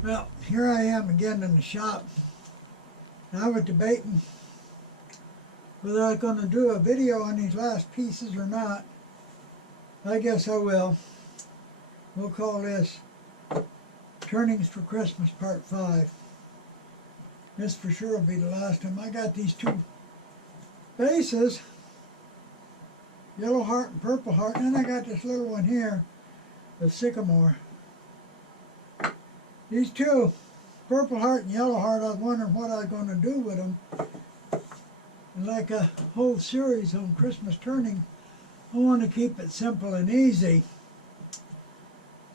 Well, here I am again in the shop. I was debating whether I was going to do a video on these last pieces or not. I guess I will. We'll call this Turnings for Christmas Part 5. This for sure will be the last time. I got these two bases, yellow heart and purple heart, and then I got this little one here of sycamore. These two, purple heart and yellow heart, I was wondering what I was going to do with them. And like a whole series on Christmas turning, I want to keep it simple and easy.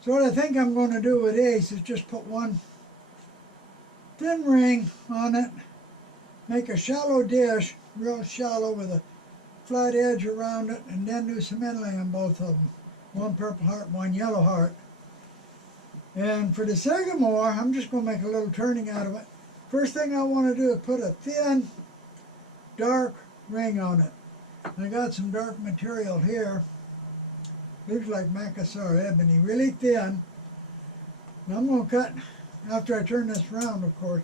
So what I think I'm going to do with these is just put one thin ring on it, make a shallow dish, real shallow with a flat edge around it, and then do some inlay on both of them. One purple heart, one yellow heart. And for the sycamore, I'm just going to make a little turning out of it. First thing I want to do is put a thin, dark ring on it. I got some dark material here. Looks like Macassar ebony, really thin. And I'm going to cut, after I turn this around of course,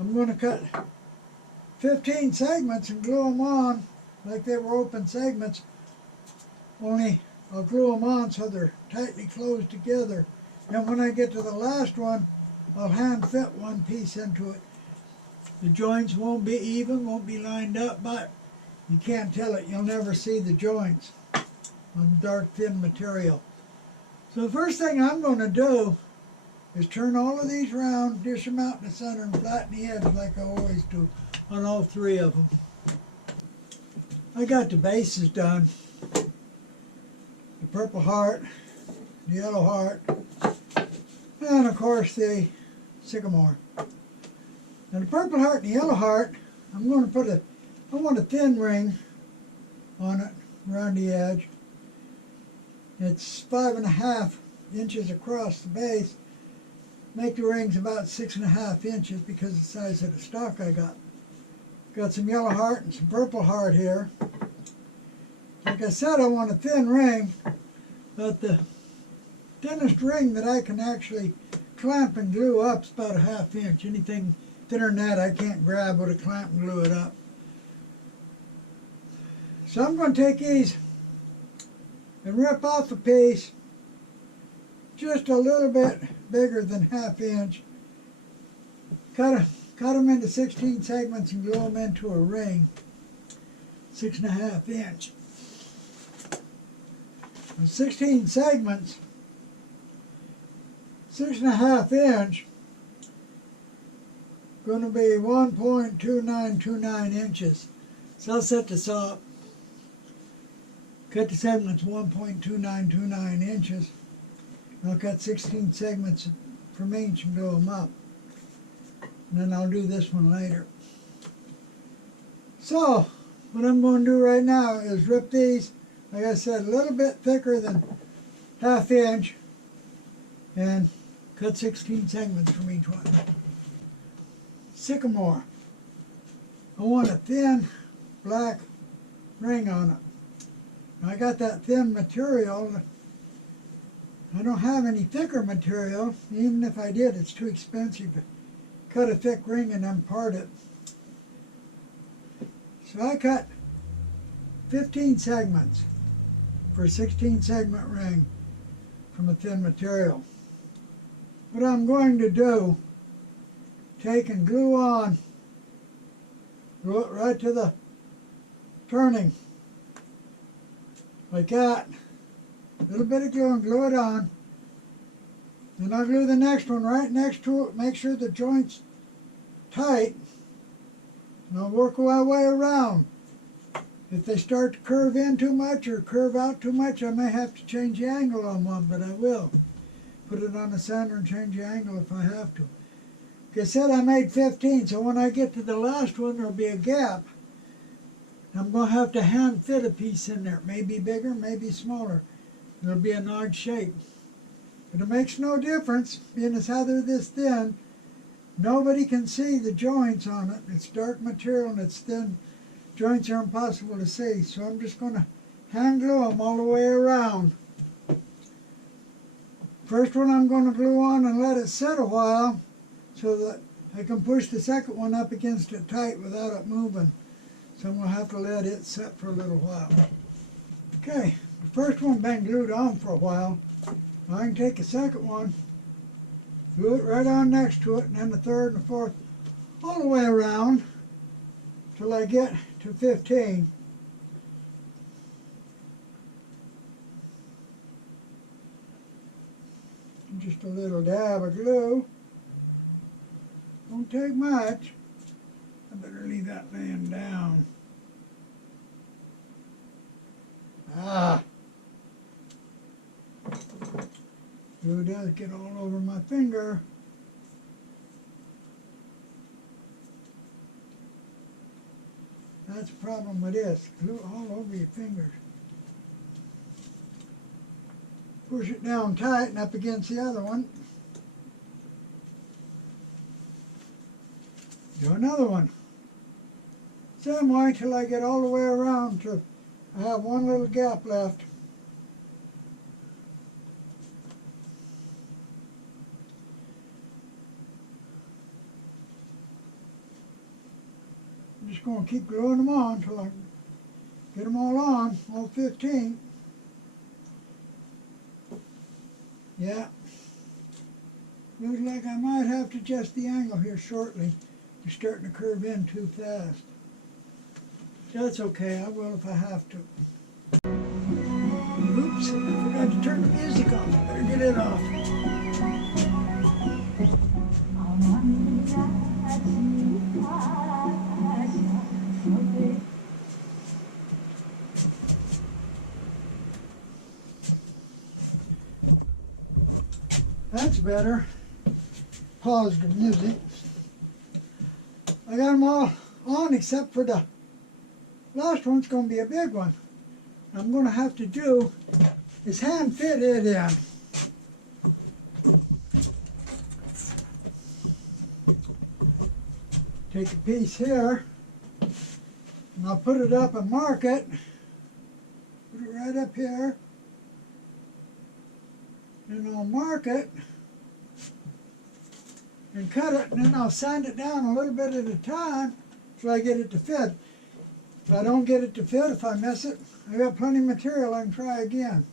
I'm going to cut 15 segments and glue them on like they were open segments, only I'll glue them on so they're tightly closed together. And when I get to the last one, I'll hand fit one piece into it. The joints won't be even, won't be lined up, but you can't tell it. You'll never see the joints on dark thin material. So the first thing I'm going to do is turn all of these around, dish them out in the center, and flatten the edge like I always do on all three of them. I got the bases done. The purple heart, the yellow heart, and of course the sycamore. Now the purple heart and the yellow heart, I want a thin ring on it around the edge. It's 5.5 inches across the base. Make the rings about 6.5 inches because of the size of the stock I got. Got some yellow heart and some purple heart here. Like I said, I want a thin ring, but the thinnest ring that I can actually clamp and glue up is about 1/2 inch. Anything thinner than that I can't grab with a clamp and glue it up. So I'm going to take these and rip off a piece just a little bit bigger than 1/2 inch. Cut them into 16 segments and glue them into a ring, 6.5 inch. 16 segments, 6.5 inch, going to be 1.2929 inches. So I'll set this up. Cut the segments 1.2929 inches. I'll cut 16 segments from each and glue them up. And then I'll do this one later. So, what I'm going to do right now is rip these, like I said, a little bit thicker than 1/2 inch, and cut 16 segments from each one. Sycamore. I want a thin black ring on it. Now I got that thin material. I don't have any thicker material. Even if I did, it's too expensive to cut a thick ring and then part it. So I cut 15 segments for a 16 segment ring from a thin material. What I'm going to do, take and glue it right to the turning, like that. A little bit of glue and glue it on. Then I'll glue the next one right next to it, make sure the joint's tight, and I'll work my way around. If they start to curve in too much or curve out too much, I may have to change the angle on one, but I will. Put it on the center and change the angle if I have to. Like I said, I made 15, so when I get to the last one, there'll be a gap. I'm going to have to hand fit a piece in there. Maybe bigger, maybe smaller. It'll be an odd shape. But it makes no difference, being as how they're this thin. Nobody can see the joints on it. It's dark material and it's thin. Joints are impossible to see, so I'm just going to hand glue them all the way around. First one I'm going to glue on and let it sit a while. so that I can push the second one up against it tight without it moving. So I'm going to have to let it set for a little while. Okay, the first one been glued on for a while. Now I can take the second one, glue it right on next to it, and then the third and the fourth, all the way around till I get to 15. Just a little dab of glue. Don't take much. I better leave that laying down. Glue does get all over my finger. That's the problem with this. Glue all over your fingers. Push it down tight and up against the other one. Do another one. Same way till I get all the way around to I have one little gap left. I'm just going to keep gluing them on until I get them all on, all 15. Yeah. Looks like I might have to adjust the angle here shortly. You're starting to curve in too fast. That's okay, I will if I have to. Oops, I forgot to turn the music on. I better get it off. That's better. Pause the music. I got them all on except for the last one's going to be a big one. I'm going to have to do is hand fit it in. Take a piece here and I'll put it up and mark it. Put it right up here. And I'll mark it and cut it, and then I'll sand it down a little bit at a time till I get it to fit. If I don't get it to fit, if I miss it, I got plenty of material I can try again.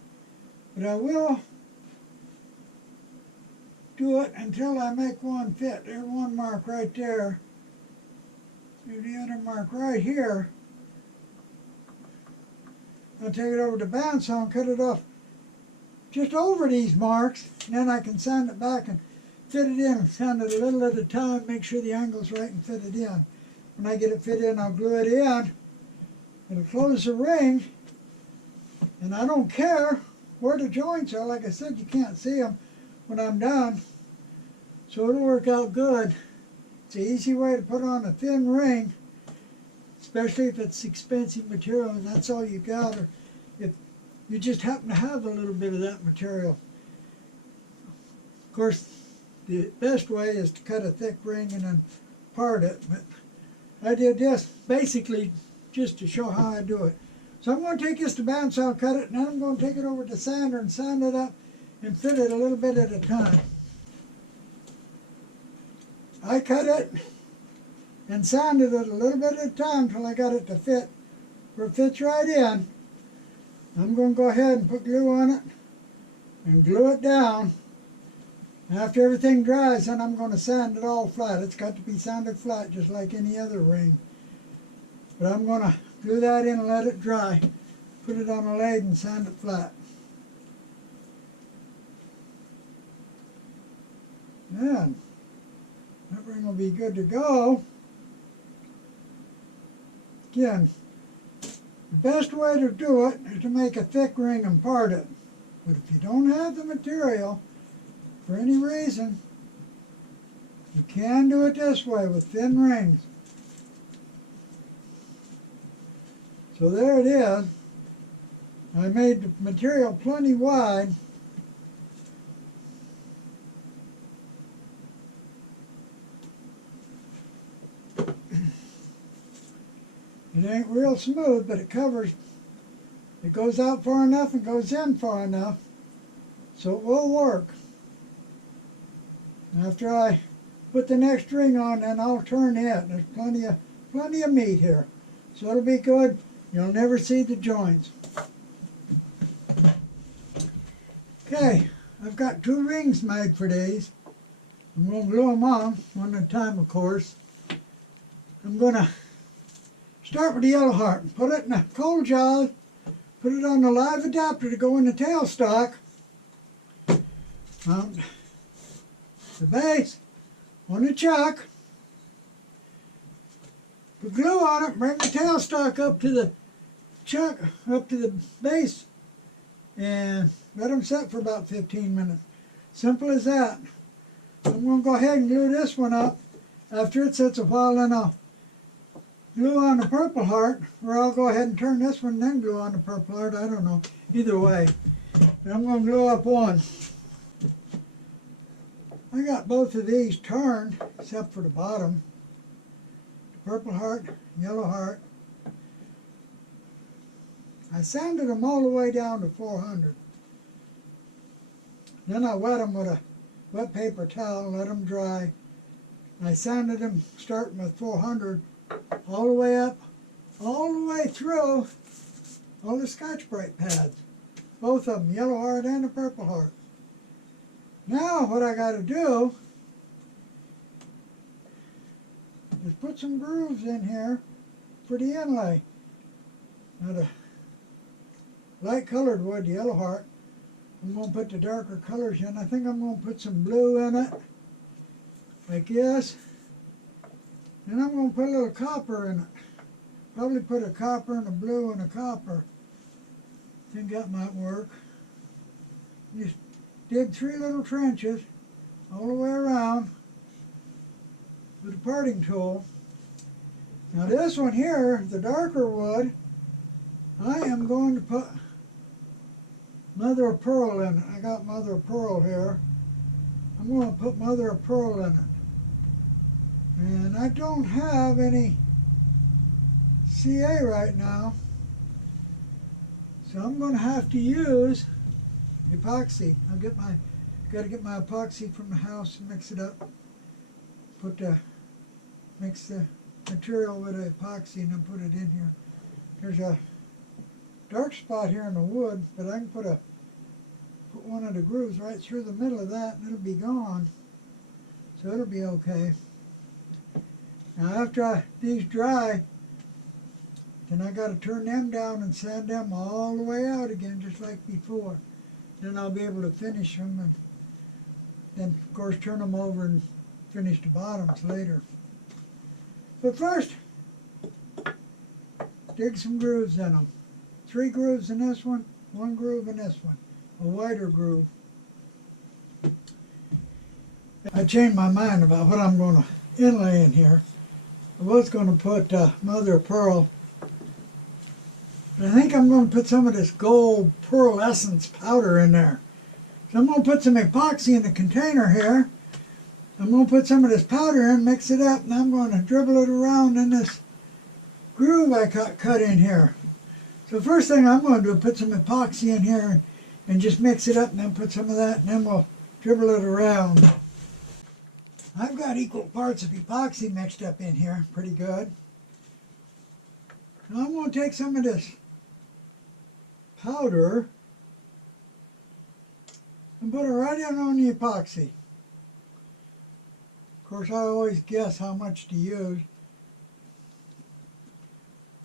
But I will do it until I make one fit. There's one mark right there. There's the other mark right here. I'll take it over to bandsaw and cut it off just over these marks, and then I can sand it back and fit it in. Sand it a little at a time, make sure the angle's right and fit it in. When I get it fit in, I'll glue it in. It'll close the ring, and I don't care where the joints are. Like I said, you can't see them when I'm done, so it'll work out good. It's an easy way to put on a thin ring, especially if it's expensive material and that's all you got, or if you just happen to have a little bit of that material. Of course, the best way is to cut a thick ring and then part it, but I did this basically just to show how I do it. So I'm going to take this to bandsaw, cut it, and then I'm going to take it over to sander and sand it up and fit it a little bit at a time. I cut it and sanded it a little bit at a time till I got it to fit where it fits right in. I'm going to go ahead and put glue on it and glue it down. After everything dries, then I'm going to sand it all flat. It's got to be sanded flat just like any other ring. But I'm going to glue that in and let it dry. Put it on a lathe and sand it flat. Then that ring will be good to go. Again, the best way to do it is to make a thick ring and part it. But if you don't have the material, for any reason, you can do it this way with thin rings. So there it is. I made the material plenty wide. It ain't real smooth, but it covers. It goes out far enough and goes in far enough, so it will work. After I put the next ring on, and I'll turn it. There's plenty of meat here. So it'll be good. You'll never see the joints. Okay, I've got 2 rings made for these. I'm going to glue them on, one at a time, of course. I'm going to start with the yellow heart and put it in a cold jaws, put it on the live adapter to go in the tailstock. Mount the base on the chuck. Put glue on it, bring the tailstock up to the chuck, up to the base, and let them set for about 15 minutes. Simple as that. I'm going to go ahead and glue this one up. After it sits a while, then I'll glue on the purple heart, or I'll go ahead and turn this one and then glue on the purple heart. I don't know. Either way. But I'm going to glue up one. I got both of these turned, except for the bottom. The purple heart, yellow heart. I sanded them all the way down to 400. Then I wet them with a wet paper towel, let them dry. I sanded them starting with 400 all the way up, all the way through all the Scotch-Brite pads. Both of them, yellow heart and the purple heart. Now what I got to do is put some grooves in here for the inlay. Now the light colored wood, the yellow heart, I'm going to put the darker colors in. I think I'm going to put some blue in it, like this. And I'm going to put a little copper in it. Probably put a copper and a blue and a copper. I think that might work. Just dig 3 little trenches all the way around with a parting tool. Now this one here, the darker wood, I am going to put mother of pearl in it. I got mother of pearl here. I'm going to put mother of pearl in it. And I don't have any CA right now, so I'm going to have to use epoxy. Got to get my epoxy from the house and mix it up. Mix the material with the epoxy and then put it in here. There's a dark spot here in the wood, but I can put one of the grooves right through the middle of that and it'll be gone. So it'll be okay. Now after these dry, then I got to turn them down and sand them all the way out again, just like before. Then I'll be able to finish them, and then of course turn them over and finish the bottoms later. But first, dig some grooves in them. 3 grooves in this one, 1 groove in this one, a wider groove. I changed my mind about what I'm going to inlay in here. I was going to put mother of pearl, but I think I'm going to put some of this gold pearl essence powder in there. So I'm going to put some epoxy in the container here. I'm going to put some of this powder in, mix it up, and I'm going to dribble it around in this groove I cut in here. So first thing I'm going to do is put some epoxy in here and just mix it up, and then put some of that, and then we'll dribble it around. I've got equal parts of epoxy mixed up in here, pretty good. Now I'm going to take some of this powder and put it right in on the epoxy. Of course, I always guess how much to use.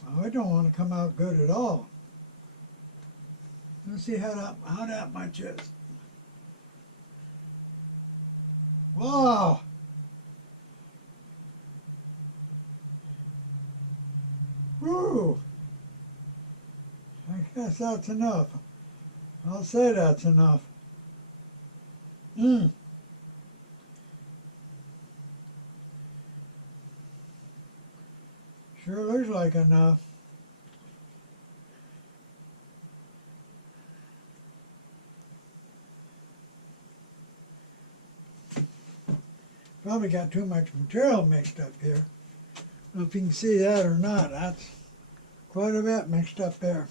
Well, it don't want to come out good at all. Let's see how that much is. Wow! Woo! I guess that's enough. I'll say that's enough. Sure looks like enough. Probably got too much material mixed up here. I don't know if you can see that or not. That's quite a bit mixed up there.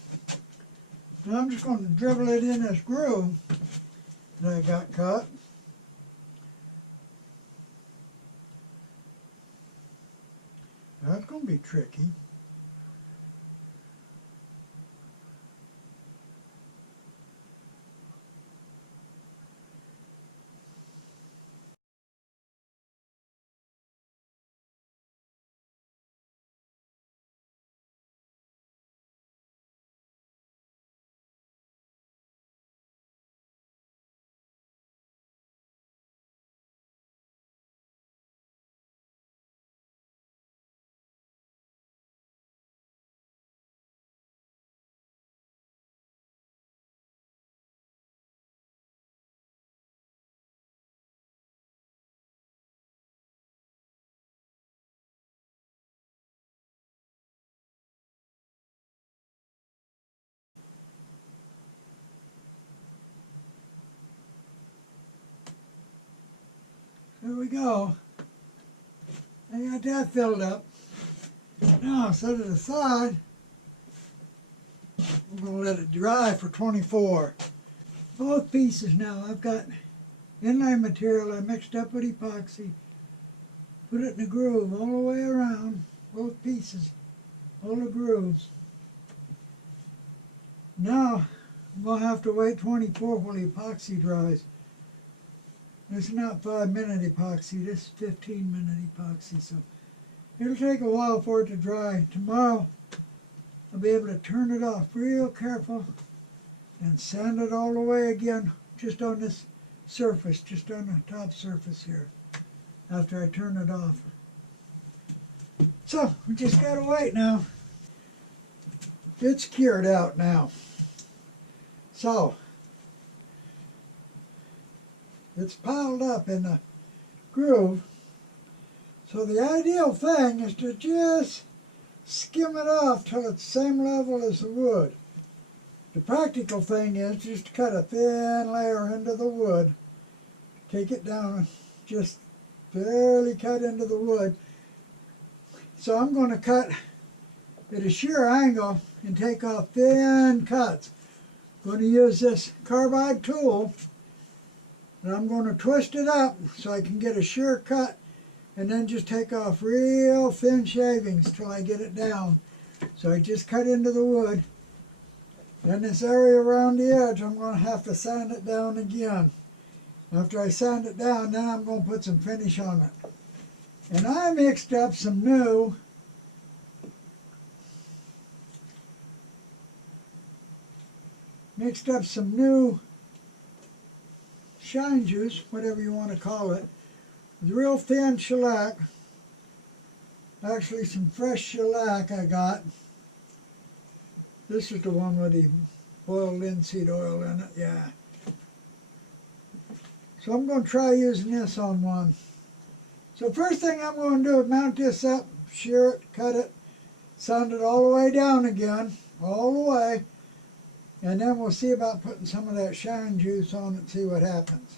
Now I'm just going to dribble it in this groove that I got cut. That's going to be tricky. There we go. I got that filled up. Now I'll set it aside. I'm going to let it dry for 24. Both pieces now. I've got inlay material I mixed up with epoxy. Put it in a groove all the way around. Both pieces. All the grooves. Now I'm going to have to wait 24 while the epoxy dries. This is not 5-minute epoxy, this is 15-minute epoxy, so it'll take a while for it to dry. Tomorrow I'll be able to turn it off real careful and sand it all the way again, just on this surface, just on the top surface here, after I turn it off. So, we just gotta wait now. It's cured out now. So, it's piled up in the groove. So the ideal thing is to just skim it off till it's the same level as the wood. The practical thing is just to cut a thin layer into the wood. Take it down, just barely cut into the wood. So I'm going to cut at a shear angle and take off thin cuts. I'm going to use this carbide tool. And I'm going to twist it up so I can get a shear cut and then just take off real thin shavings till I get it down. So I just cut into the wood. Then this area around the edge, I'm going to have to sand it down again. After I sand it down, then I'm going to put some finish on it. And I mixed up some new shine juice, whatever you want to call it, with real thin shellac. Actually some fresh shellac I got. This is the one with the boiled linseed oil in it, yeah. So I'm going to try using this on one. So first thing I'm going to do is mount this up, shear it, cut it, sand it all the way down again, all the way. And then we'll see about putting some of that shine juice on it and see what happens.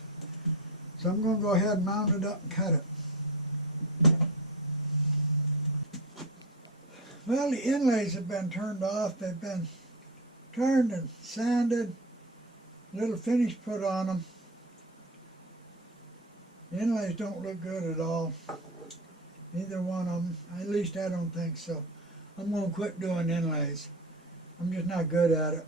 So I'm going to go ahead and mount it up and cut it. Well, the inlays have been turned off. They've been turned and sanded, a little finish put on them. The inlays don't look good at all. Neither one of them. At least I don't think so. I'm going to quit doing inlays. I'm just not good at it.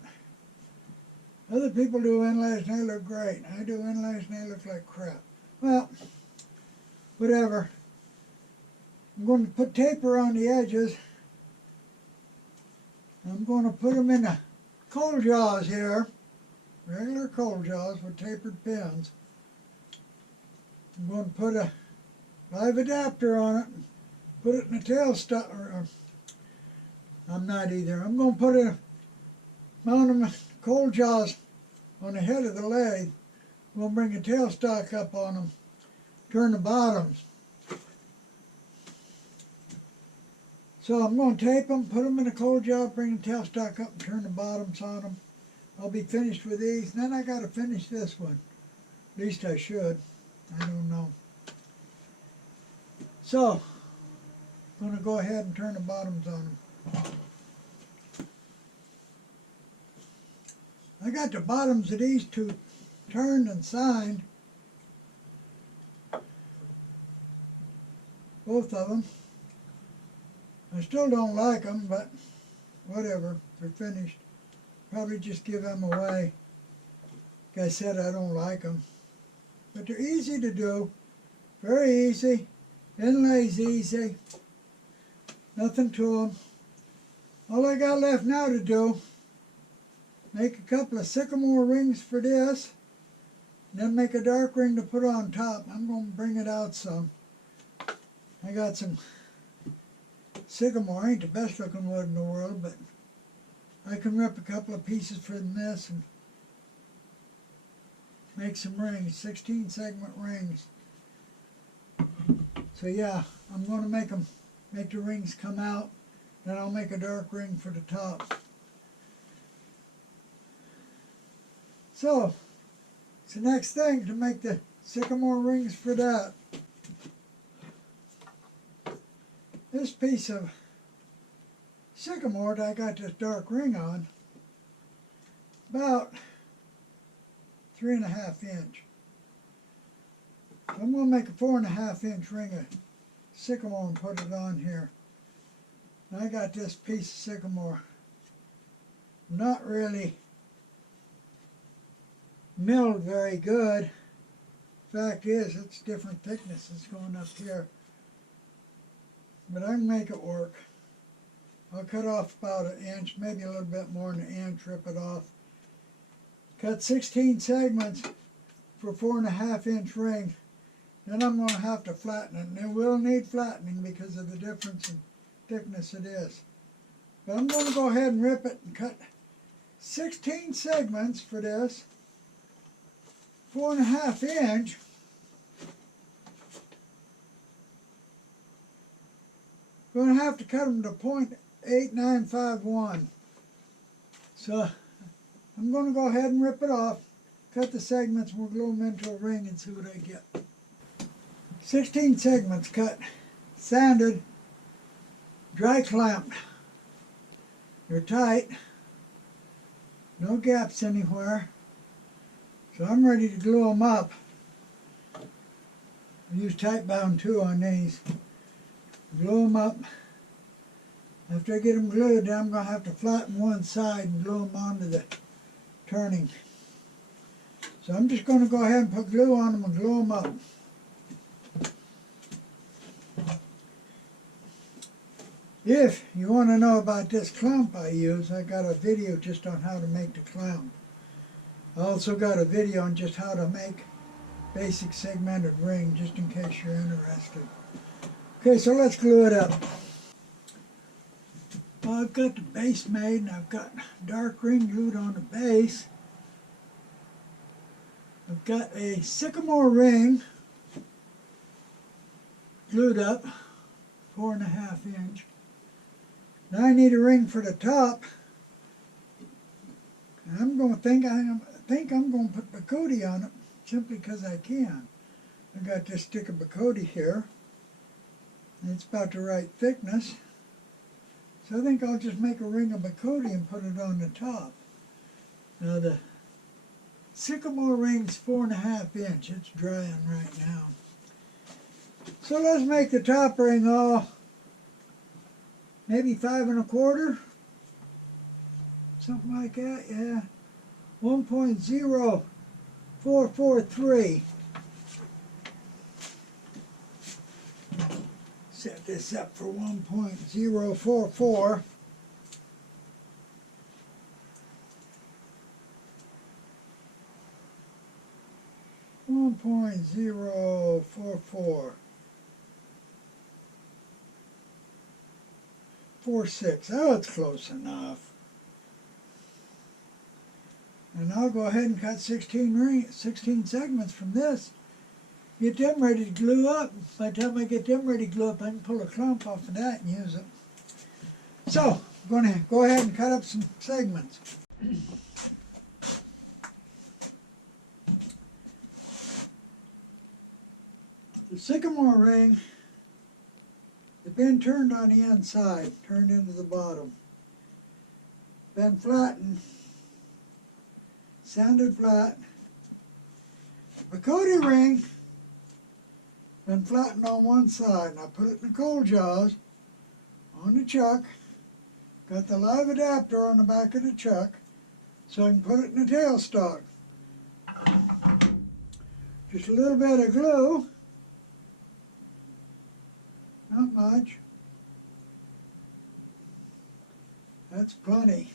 Other people do inlays and they look great. I do inlays and they look like crap. Well, whatever. I'm going to put taper on the edges. I'm going to put them in the coal jaws here. Regular coal jaws with tapered pins. I'm going to put a live adapter on it. Put it in the tailstock. I'm not either. I'm going to put a mount them coal jaws on the head of the lathe. I'm going to bring the tailstock up on them. Turn the bottoms. So I'm going to tape them, put them in a coal jar, bring the tailstock up and turn the bottoms on them. I'll be finished with these. And then I got to finish this one. At least I should. I don't know. So, I'm going to go ahead and turn the bottoms on them. I got the bottoms of these two turned and signed. Both of them. I still don't like them, but whatever, they're finished. Probably just give them away. Like I said, I don't like them. But they're easy to do, very easy. Inlays easy, nothing to them. All I got left now to do, make a couple of sycamore rings for this, and then make a dark ring to put on top. I'm going to bring it out some. I got some sycamore, ain't the best looking wood in the world, but I can rip a couple of pieces from this and make some rings, 16 segment rings. So yeah, I'm going to make the rings come out, then I'll make a dark ring for the top. So, it's the next thing to make the sycamore rings for that. This piece of sycamore that I got this dark ring on, about 3.5 inch. I'm going to make a 4.5 inch ring of sycamore and put it on here. And I got this piece of sycamore not really milled very good. Fact is, it's different thicknesses going up here. But I can make it work. I'll cut off about 1 inch, maybe a little bit more than 1 inch, rip it off. Cut 16 segments for a 4.5 inch ring. Then I'm going to have to flatten it. And it will need flattening because of the difference in thickness it is. But I'm going to go ahead and rip it and cut 16 segments for this. 4.5 inch. Going to have to cut them to 0.8951. So I'm going to go ahead and rip it off, cut the segments, and we'll glue them into a ring and see what I get. 16 segments cut, sanded, dry clamped. They're tight, no gaps anywhere. So I'm ready to glue them up. I use tight bound too on these. Glue them up. After I get them glued, then I'm going to have to flatten one side and glue them onto the turning. So I'm just going to go ahead and put glue on them and glue them up. If you want to know about this clamp I use, I got a video just on how to make the clamp. I also got a video on just how to make basic segmented ring, just in case you're interested. Okay, so let's glue it up. Well, I've got the base made and I've got dark ring glued on the base. I've got a sycamore ring glued up, 4.5 inch. Now I need a ring for the top. And I'm going to think I'm going to put Bacote on it simply because I can. I got this stick of Bacote here. It's about the right thickness. So I think I'll just make a ring of Bacote and put it on the top. Now the sycamore ring's 4.5 inch. It's drying right now. So let's make the top ring maybe 5 1/4. Something like that, yeah. 1.0443. Set this up for 1.044. .044. 46. Oh, it's close enough. And I'll go ahead and cut 16 segments from this. Get them ready to glue up. By the time I get them ready to glue up, I can pull a clump off of that and use it. So, I'm going to go ahead and cut up some segments. The sycamore ring has been turned on the inside, turned into the bottom. Been flattened, sanded flat. Bacote ring, been flattened on one side. And I put it in the coal jaws on the chuck. Got the live adapter on the back of the chuck so I can put it in the tailstock. Just a little bit of glue, not much. That's plenty.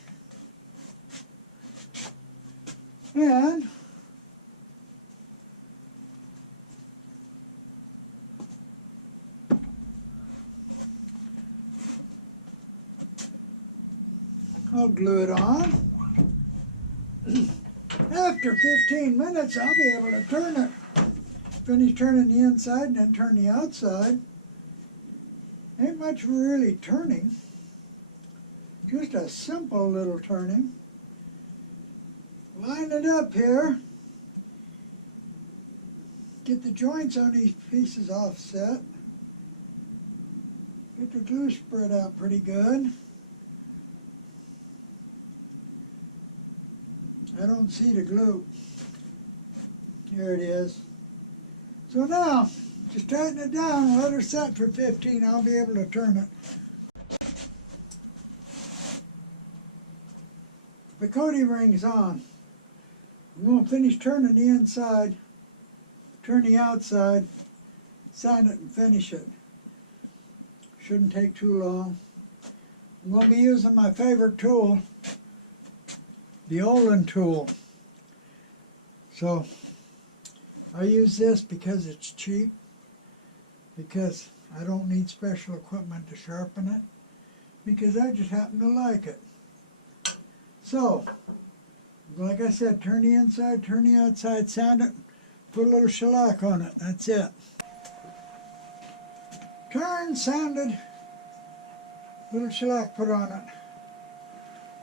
And I'll glue it on. After 15 minutes, I'll be able to turn it. Finish turning the inside and then turn the outside. Ain't much really turning. Just a simple little turning. Line it up here. Get the joints on these pieces offset. Get the glue spread out pretty good. I don't see the glue. Here it is. So now, just tighten it down and let her set for 15. I'll be able to turn it. The coating ring's on. I'm going to finish turning the inside, turn the outside, sand it and finish it. Shouldn't take too long. I'm going to be using my favorite tool, the Olin tool. So I use this because it's cheap, because I don't need special equipment to sharpen it, because I just happen to like it. So, like I said, turn the inside, turn the outside, sand it, put a little shellac on it. That's it. Turn, sanded, little shellac put on it.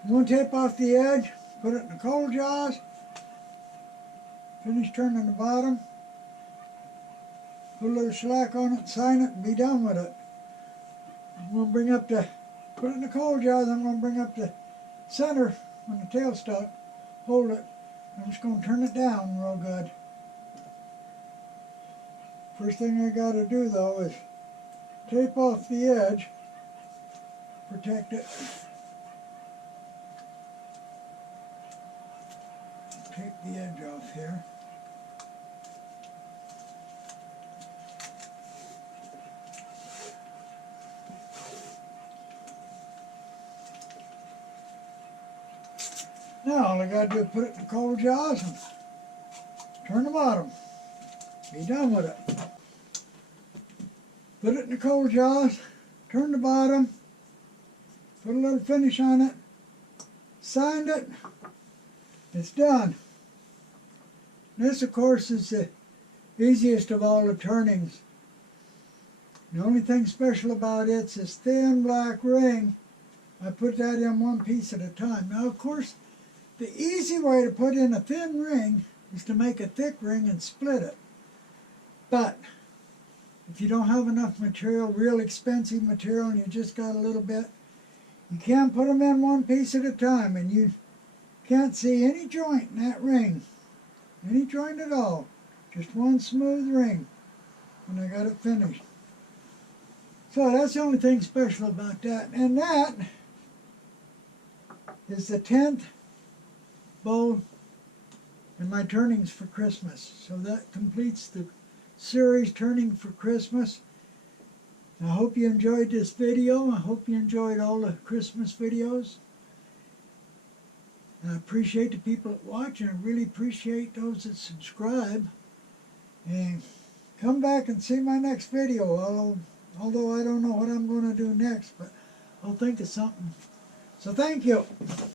I'm going to tape off the edge, put it in the coal jaws, finish turning the bottom, put a little shellac on it, sign it, and be done with it. I'm going to bring up the, put it in the coal jaws, I'm going to bring up the center on the tailstock, hold it. I'm just going to turn it down real good. First thing I got to do though is tape off the edge, protect it. Tape the edge off here. Now all I got to do is put it in the coal jaws and turn the bottom. Be done with it. Put it in the coal jaws, turn the bottom, put a little finish on it, signed it, it's done. This of course is the easiest of all the turnings. The only thing special about it is this thin black ring. I put that in one piece at a time. Now of course the easy way to put in a thin ring is to make a thick ring and split it. But if you don't have enough material, real expensive material, and you just got a little bit, you can't put them in one piece at a time, and you can't see any joint in that ring. Any joint at all. Just one smooth ring when I got it finished. So that's the only thing special about that. And that is the 10th bow in my turnings for Christmas. So that completes the series Turning for Christmas. I hope you enjoyed this video. I hope you enjoyed all the Christmas videos. And I appreciate the people that watch, and I really appreciate those that subscribe. And come back and see my next video, although I don't know what I'm going to do next, but I'll think of something. So thank you.